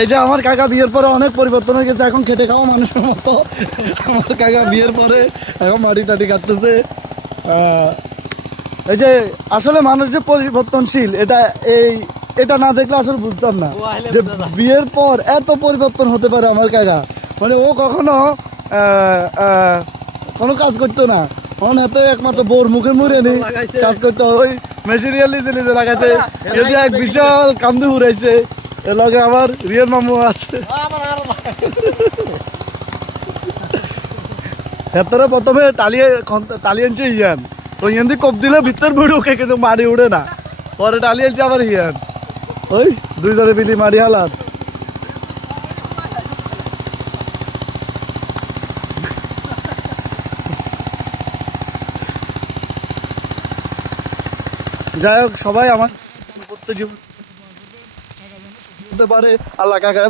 এই যে আমার কাকা বিয়ের পরে অনেক পরিবর্তন হয়ে গেছে, এখন খেটে খাওয়া মানুষের মতো। আমার কাকা বিয়ের পরে এখন মাটি টাটি কাটতেছে। এই যে আসলে মানুষ যে পরিবর্তনশীল, এটা না দেখলে আসলে বুঝতাম না যে বিয়ের পর এত পরিবর্তন হতে পারে আমার কাকা। মানে ও কখনো কোনো কাজ করতো না, এখন এত একমাত্র বোর মুখে মুড়ে নি কাজ করতো। ওই মেটেরিয়াল নিজে লাগাইছে, যদি এক বিশাল কামদু উড়াইছে। এর লগে আমার রিয়েল মামু আছে। হেতরে প্রথমে টালি আনছে ইয়ান, তো ইয়ান দিয়ে কপ দিলে ভিতর বুড়ি ওকে, কিন্তু মারি উড়ে না। পরে টালি আনছে আবার ইয়ান, ওই দুইজনে মিলি মারি হালাত। যাই হোক, সবাই আমার করতে জীবন হতে পারে। আল্লাহ কাকা